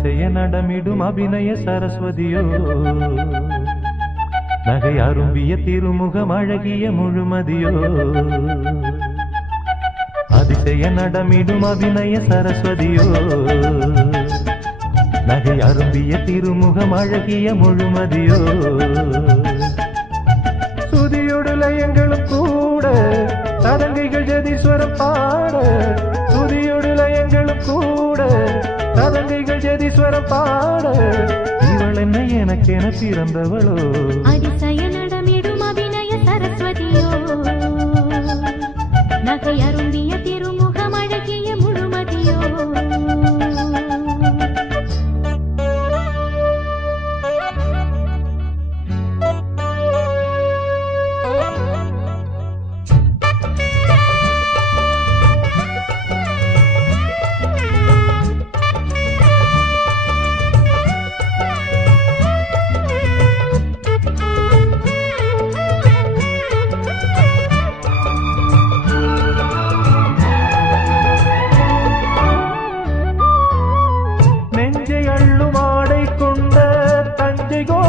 நடமிடும் அபிநய சரஸ்வதியோ. நகை அரும்பிய திருமுகம் அழகிய முழுமதியோ. அதிசய நடமிடும் அபிநய சரஸ்வதியோ. நகை அரும்பிய திருமுகம் அழகிய முழுமதியோ. சுதியொடு லயங்களும் கூட சதங்கைகள் ஜதீஸ்வரம் பாட. சுதியொடு லயங்களும் கூட சதங்கைகள் ஜெதீஸ்வரம் பாட இவள் என்ன எனக்கென பிறந்தவளோ? அதிசய நடமிடும் அபிநய சரஸ்வதியோ? நகை அரும்பிய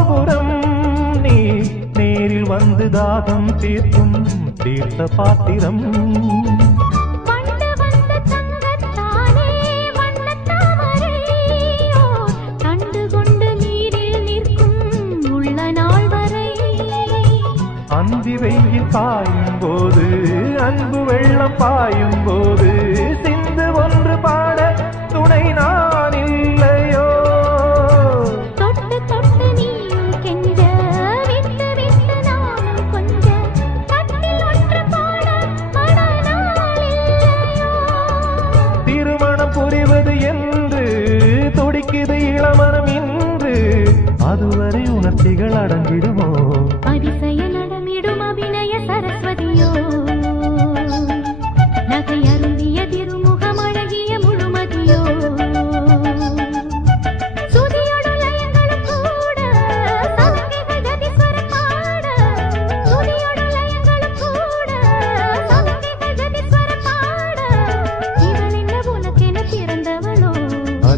கோபுரம் நீ நேரில் வந்து தாகம் தீர்க்கும் தீர்த்த பாத்திரம். அந்தி வெயில் பாயும் போது அன்பு வெள்ளம் பாயும் போது சிந்து ஒன்று பாட துணை நான் அதுவரை உணர்ச்சிகள் அடங்கிடுமோ?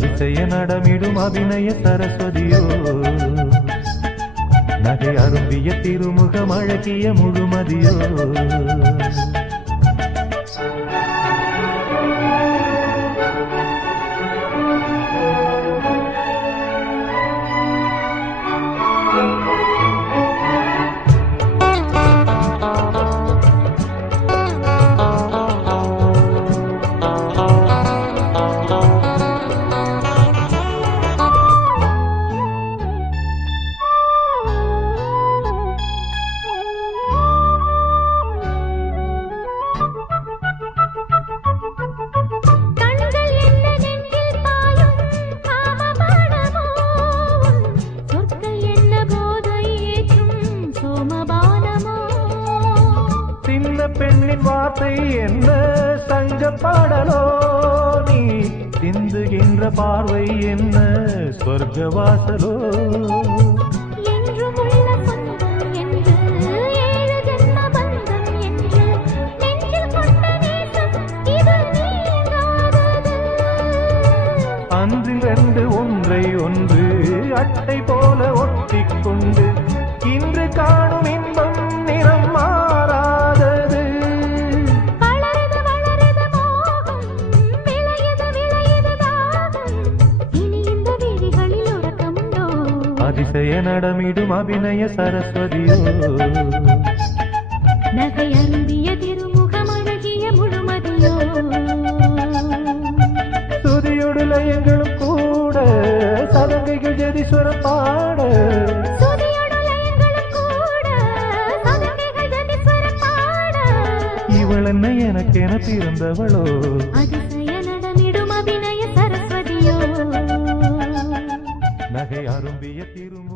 அதிசய நடமிடும் அபிநய சரஸ்வதியோ? நகை அரும்பிய திருமுகம் அழகிய முழுமதியோ? பெண்ணின் வார்த்தை என்ன? சங்க பாடலோ நீ? சிந்துகின்ற பார்வை என்ன? சொர்க்க வாசலோ அன்றில் ரெண்டு ஒன்றை ஒன்று அட்டை அதிசய நடமிடும் அபிநய சரஸ்வதியோ. நகை அரும்பிய திருமுகம் அழகிய முழுமதியோ. சுதியோடு லயங்களும் கூட சதங்கைகள் ஜதிஸ்வரம் பாட இவள் என்ன எனக்கென பிறந்தவளோ. அதிசய நடமிடும் அபிநய சரஸ்வதியோ. நகை அரும்பிய திருமு